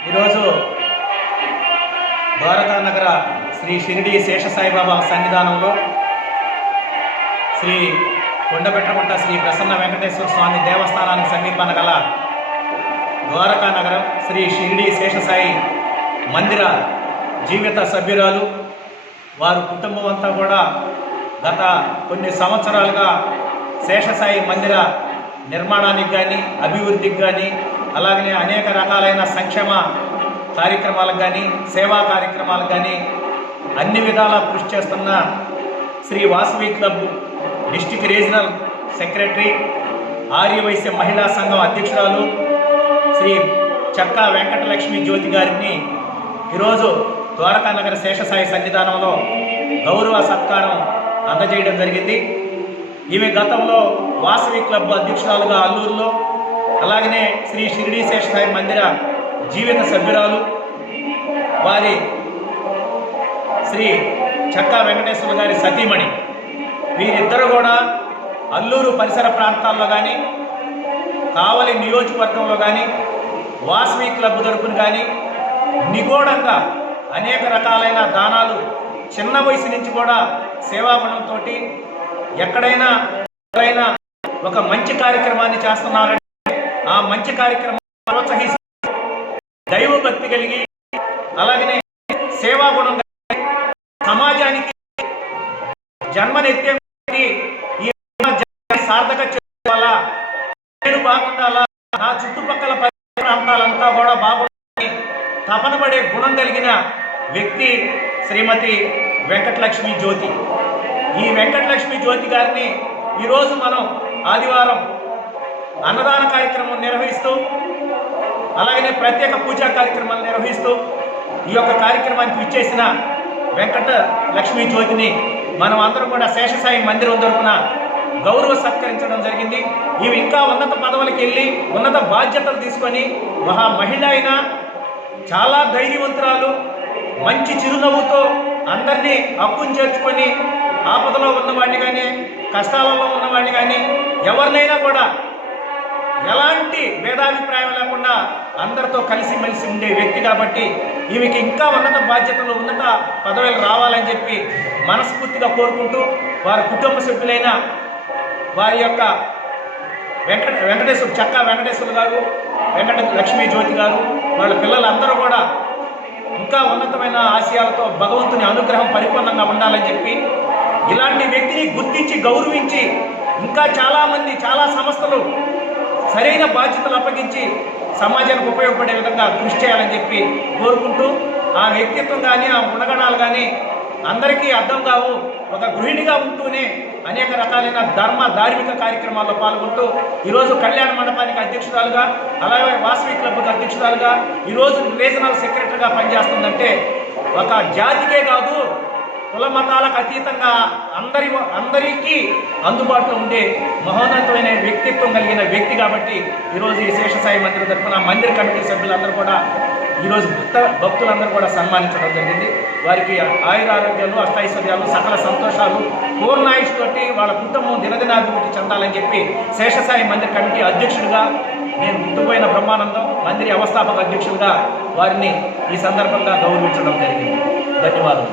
ఈరోజు ద్వారకా నగర శ్రీ షిరిడి శేషసాయిబాబా సన్నిధానంలో శ్రీ కొండబెట్టకుంట శ్రీ ప్రసన్న వెంకటేశ్వర స్వామి దేవస్థానానికి సమీపాన గల ద్వారకా నగరం శ్రీ షిరిడి శేషసాయి మందిర జీవిత సభ్యురాలు వారి కుటుంబం అంతా కూడా గత కొన్ని సంవత్సరాలుగా శేషసాయి మందిర నిర్మాణానికి కానీ అభివృద్ధికి కానీ అలాగనే అనేక రకాలైన సంక్షేమ కార్యక్రమాలకు కానీ సేవా కార్యక్రమాలకు కానీ అన్ని విధాలా కృషి చేస్తున్న Shri Vasavi club district regional secretary Aryavysya మహిళా సంఘం అధ్యక్షురాలు శ్రీ చక్కా వెంకటలక్ష్మి జ్యోతి గారిని ఈరోజు ద్వారకా నగర శేషసాయి సన్నిధానంలో గౌరవ సత్కారం అందజేయడం జరిగింది. ఈమె గతంలో వాసవి క్లబ్ అధ్యక్షురాలుగా అల్లూరులో అలాగనే శ్రీ షిరిడి శేషసాయి మందిర జీవిత సభ్యురాలు వారి శ్రీ చక్కా వెంకటేశ్వర గారి సతీమణి. వీరిద్దరు కూడా అల్లూరు పరిసర ప్రాంతాల్లో కానీ కావలి నియోజకవర్గంలో కానీ వాసవి క్లబ్ తరపున కానీ నిగూఢంగా అనేక రకాలైన దానాలు చిన్న వయసు నుంచి కూడా సేవాగుణంతో ఎక్కడైనా ఎక్కడైనా ఒక మంచి కార్యక్రమాన్ని చేస్తున్నారంటే ఆ మంచి కార్యక్రమం ప్రోత్సహిస్తూ దైవ భక్తి కలిగి అలాగనే సేవాగుణం కలిగి సమాజానికి జన్మనెత్తే ఈ సార్థక చేసుకోవాలా? నేను బాగుండాలా? నా చుట్టుపక్కల ప్రాంతాలంతా కూడా బాగుండాలని తపన పడే గుణం కలిగిన వ్యక్తి శ్రీమతి వెంకటలక్ష్మి జ్యోతి. ఈ వెంకటలక్ష్మి జ్యోతి గారిని ఈరోజు మనం ఆదివారం అన్నదాన కార్యక్రమం నిర్వహిస్తూ అలాగనే ప్రత్యేక పూజా కార్యక్రమాలు నిర్వహిస్తూ ఈ యొక్క కార్యక్రమానికి విచ్చేసిన వెంకట లక్ష్మీ జ్యోతిని మనం అందరం కూడా శేషసాయి మందిరం తరపున గౌరవ సత్కరించడం జరిగింది. ఇవి ఇంకా ఉన్నత పదవులకు వెళ్ళి ఉన్నత బాధ్యతలు తీసుకొని మహా మహిళ అయినా చాలా ధైర్యవంతురాలు మంచి చిరునవ్వుతో అందరినీ అప్పుని చేర్చుకొని ఆపదలో ఉన్నవాడిని కానీ కష్టాలలో ఉన్నవాడిని కానీ ఎవరినైనా కూడా ఎలాంటి భేదాభిప్రాయం లేకుండా అందరితో కలిసిమెలిసి ఉండే వ్యక్తి కాబట్టి ఈమెకి ఇంకా ఉన్నత బాధ్యతలు ఉన్నత పదవులు రావాలని చెప్పి మనస్ఫూర్తిగా కోరుకుంటూ వారి కుటుంబ సభ్యులైన వారి యొక్క వెంకట వెంకటేశ్వర చక్కా వెంకటేశ్వర గారు వెంకట లక్ష్మీ జ్యోతి గారు వాళ్ళ పిల్లలందరూ కూడా ఇంకా ఉన్నతమైన ఆశయాలతో భగవంతుని అనుగ్రహం పరిపూర్ణంగా ఉండాలని చెప్పి ఇలాంటి వ్యక్తిని గుర్తించి గౌరవించి ఇంకా చాలామంది చాలా సంస్థలు సరైన బాధ్యతలు అప్పగించి సమాజానికి ఉపయోగపడే విధంగా కృషి చేయాలని చెప్పి కోరుకుంటూ ఆ వ్యక్తిత్వం కానీ ఆ గుణగణాలు కానీ అందరికీ అర్థం కావు. ఒక గృహిణిగా ఉంటూనే అనేక రకాలైన ధర్మ ధార్మిక కార్యక్రమాల్లో పాల్గొంటూ ఈరోజు కళ్యాణ మండపానికి అధ్యక్షురాలుగా అలాగే వాసవి క్లబ్కి అధ్యక్షురాలుగా ఈరోజు రీజనల్ సెక్రటరీగా పనిచేస్తుందంటే ఒక జాతికే కాదు కుల మతాలకు అతీతంగా అందరి అందరికీ అందుబాటులో ఉండే మహోన్నతమైన వ్యక్తిత్వం కలిగిన వ్యక్తి కాబట్టి ఈరోజు ఈ శేషసాయి మందిరం తరఫున మందిర కమిటీ సభ్యులందరూ కూడా ఈరోజు భక్త భక్తులందరూ కూడా సన్మానించడం జరిగింది. వారికి ఆయురారోగ్యాలు అష్టైశ్వర్యాలు సకల సంతోషాలు పూర్ణాయుష్ తోటి వాళ్ళ కుటుంబం దినదినాభివృద్ధి చెందాలని చెప్పి శేషసాయి మందిర కమిటీ అధ్యక్షుడిగా నేను గుర్తుపోయిన బ్రహ్మానందం మందిర వ్యవస్థాపక అధ్యక్షుడిగా వారిని ఈ సందర్భంగా గౌరవించడం జరిగింది. ధన్యవాదాలు